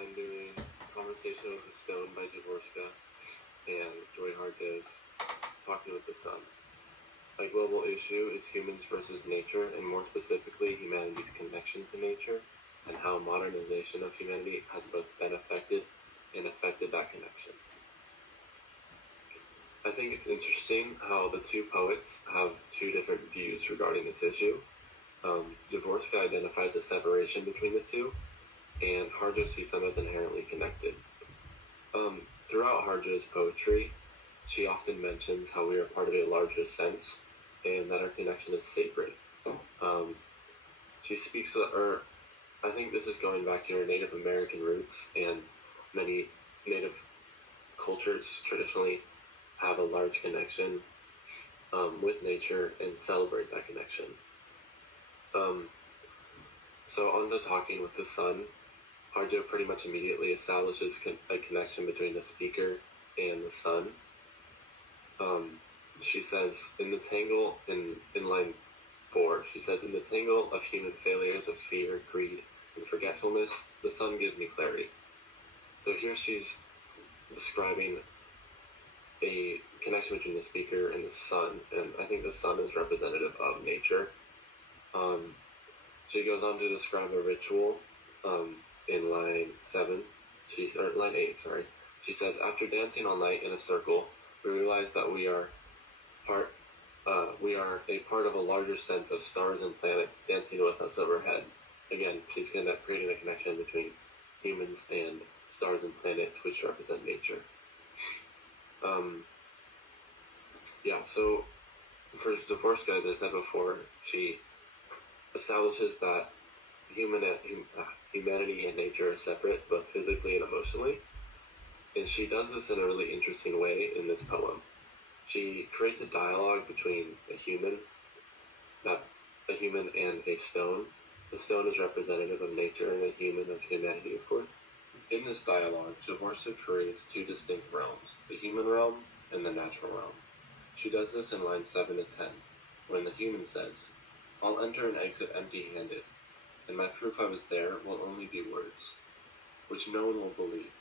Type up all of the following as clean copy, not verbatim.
I'm doing Conversation with the Stone by Szymborska, and Joy Harjo's Talking with the Sun. A global issue is humans versus nature, and more specifically, humanity's connection to nature, and how modernization of humanity has both benefited and affected that connection. I think it's interesting how the two poets have two different views regarding this issue. Szymborska identifies a separation between the two, and Harjo sees them as inherently connected. Throughout Harjo's poetry, she often mentions how we are part of a larger sense, and that our connection is sacred. She speaks, or I think this is going back to her Native American roots, and many Native cultures traditionally have a large connection with nature and celebrate that connection. So on to Talking with the Sun, Harjo pretty much immediately establishes a connection between the speaker and the sun. She says, in line 4, she says, in the tangle of human failures of fear, greed, and forgetfulness, the sun gives me clarity. So here she's describing a connection between the speaker and the sun, and I think the sun is representative of nature. She goes on to describe a ritual in line 8, sorry. She says, after dancing all night in a circle, we realize that we are a part of a larger sense of stars and planets dancing with us overhead. Again, she's creating a connection between humans and stars and planets, which represent nature. So for Szymborska, as I said before, she establishes that humanity and nature are separate, both physically and emotionally. And she does this in a really interesting way in this poem. She creates a dialogue between a human and a stone. The stone is representative of nature and the human of humanity, of course. In this dialogue, Szymborska creates two distinct realms, the human realm and the natural realm. She does this in lines 7 to 10, when the human says, I'll enter and exit empty-handed, and my proof I was there will only be words, which no one will believe.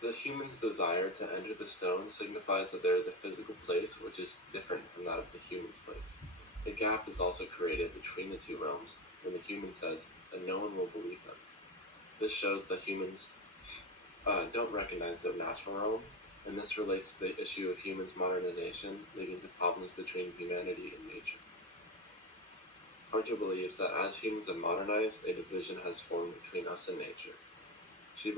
The human's desire to enter the stone signifies that there is a physical place which is different from that of the human's place. A gap is also created between the two realms when the human says, and no one will believe them. This shows that humans don't recognize their natural realm, and this relates to the issue of humans' modernization, leading to problems between humanity and nature. Harjo believes that as humans have modernized, a division has formed between us and nature. She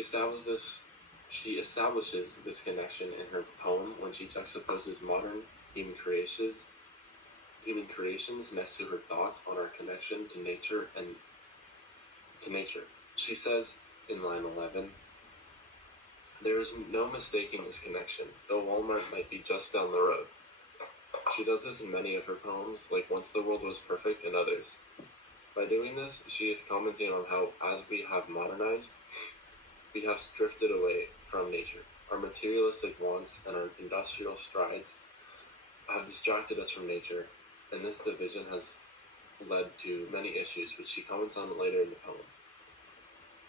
establishes this connection in her poem when she juxtaposes modern human creations next to her thoughts on our connection to nature and to nature. She says in line 11, there is no mistaking this connection, though Walmart might be just down the road. She does this in many of her poems, like Once the World Was Perfect and others. By doing this, she is commenting on how, as we have modernized, we have drifted away from nature. Our materialistic wants and our industrial strides have distracted us from nature, and this division has led to many issues, which she comments on later in the poem.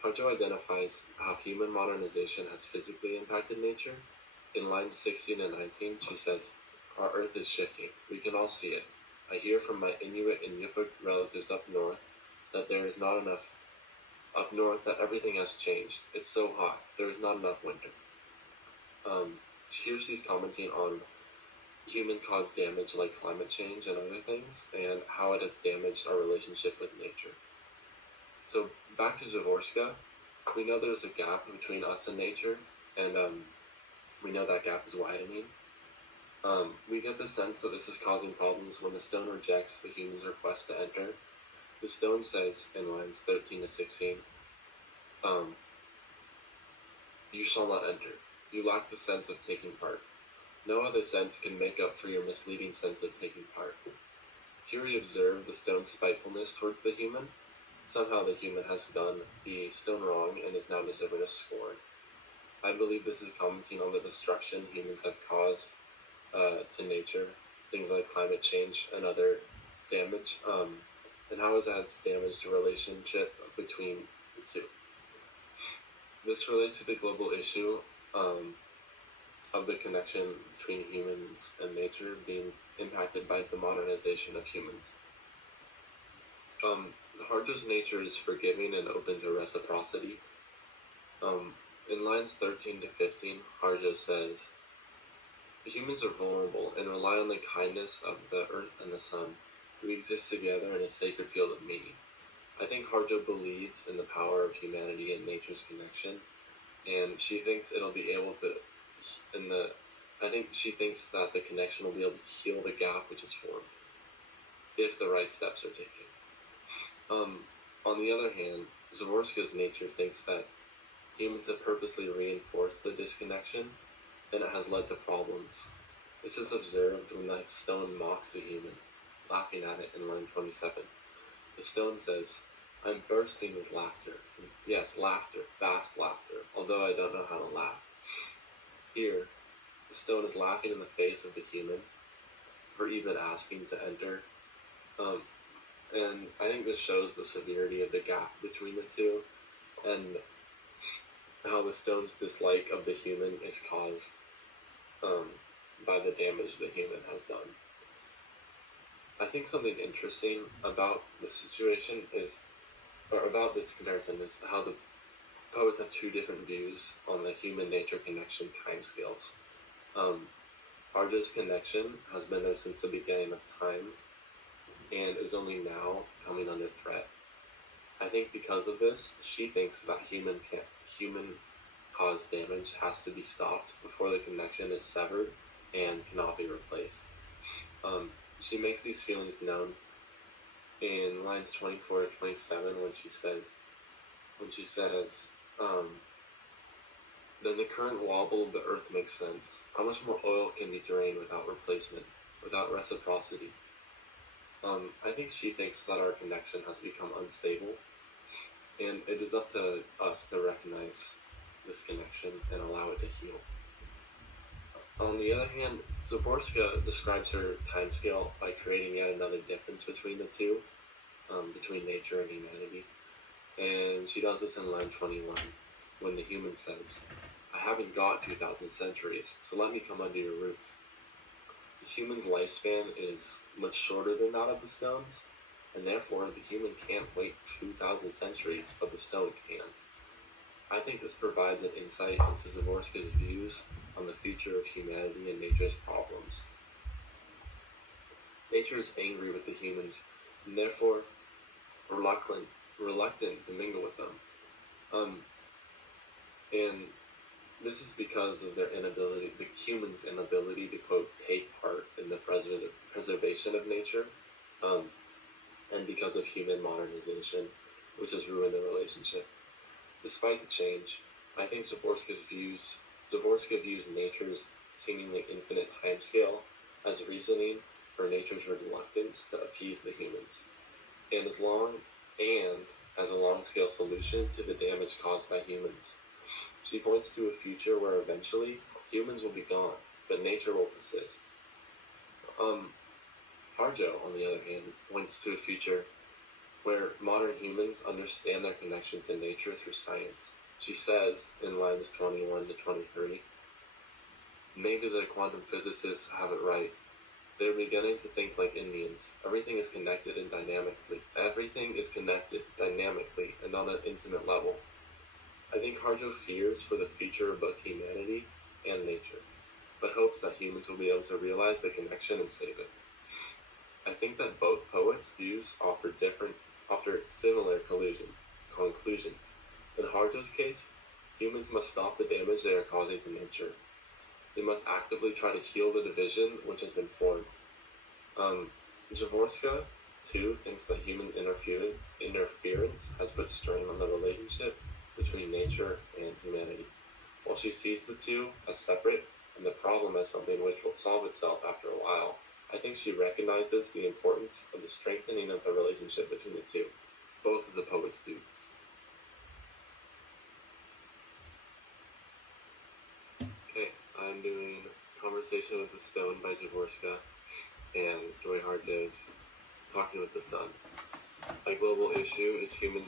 Harjo identifies how human modernization has physically impacted nature. In lines 16 and 19, she says, our earth is shifting. We can all see it. I hear from my Inuit and Yupik relatives up north that there is not enough up north, that everything has changed. It's so hot. There is not enough winter. Here she's commenting on human-caused damage like climate change and other things, and how it has damaged our relationship with nature. So back to Szymborska, we know there's a gap between us and nature, and we know that gap is widening. We get the sense that this is causing problems when the stone rejects the human's request to enter. The stone says in lines 13 to 16, you shall not enter. You lack the sense of taking part. No other sense can make up for your misleading sense of taking part. Here we observe the stone's spitefulness towards the human. Somehow the human has done the stone wrong and is now deserving of scorn. I believe this is commenting on the destruction humans have caused to nature, things like climate change and other damage. and how it has damaged the relationship between the two. This relates to the global issue of the connection between humans and nature being impacted by the modernization of humans. Harjo's nature is forgiving and open to reciprocity. In lines 13 to 15, Harjo says, "Humans are vulnerable and rely on the kindness of the earth and the sun. We exist together in a sacred field of meaning." I think Harjo believes in the power of humanity and nature's connection, and she thinks it'll be able to, I think she thinks that the connection will be able to heal the gap which is formed, if the right steps are taken. On the other hand, Szymborska's nature thinks that humans have purposely reinforced the disconnection, and it has led to problems. This is observed when the stone mocks the human, laughing at it in line 27. The stone says, "I'm bursting with laughter. Yes, laughter, vast laughter, although I don't know how to laugh." Here, the stone is laughing in the face of the human for even asking to enter. And I think this shows the severity of the gap between the two, and how the stone's dislike of the human is caused by the damage the human has done. I think something interesting about this situation about this comparison, is how the poets have two different views on the human-nature connection timescales. Harjo's connection has been there since the beginning of time, and is only now coming under threat. I think because of this, she thinks that human-caused damage has to be stopped before the connection is severed and cannot be replaced. She makes these feelings known in lines 24 to 27 when she says, "Then the current wobble of the earth makes sense. How much more oil can be drained without replacement, without reciprocity?" I think she thinks that our connection has become unstable, and it is up to us to recognize this connection and allow it to heal. On the other hand, Szymborska describes her timescale by creating yet another difference between the two, between nature and humanity, and she does this in line 21, when the human says, "I haven't got 2,000 centuries, so let me come under your roof." The human's lifespan is much shorter than that of the stone's, and therefore the human can't wait 2,000 centuries, but the stone can. I think this provides an insight into Szymborska's views on the future of humanity and nature's problems. Nature is angry with the humans, and therefore reluctant to mingle with them. And this is because of their inability, the humans' inability to, quote, take part in the preservation of nature, and because of human modernization, which has ruined the relationship. Despite the change, I think Szymborska views nature's seemingly infinite timescale as reasoning for nature's reluctance to appease the humans, and as a long-scale solution to the damage caused by humans. She points to a future where eventually humans will be gone, but nature will persist. Harjo, on the other hand, points to a future where modern humans understand their connection to nature through science. She says, in lines 21 to 23, "Maybe the quantum physicists have it right. They're beginning to think like Indians. Everything is connected dynamically and on an intimate level." I think Harjo fears for the future of both humanity and nature, but hopes that humans will be able to realize the connection and save it. I think that both poets' views offer similar conclusions. In Harjo's case, humans must stop the damage they are causing to nature. They must actively try to heal the division which has been formed. Szymborska, too, thinks that human interference has put strain on the relationship between nature and humanity. While she sees the two as separate and the problem as something which will solve itself after a while, I think she recognizes the importance of the strengthening of the relationship between the two. Both of the poets do. Okay, I'm doing Conversation with the Stone by Szymborska and Joy Harjo's Talking with the Sun. A global issue is humans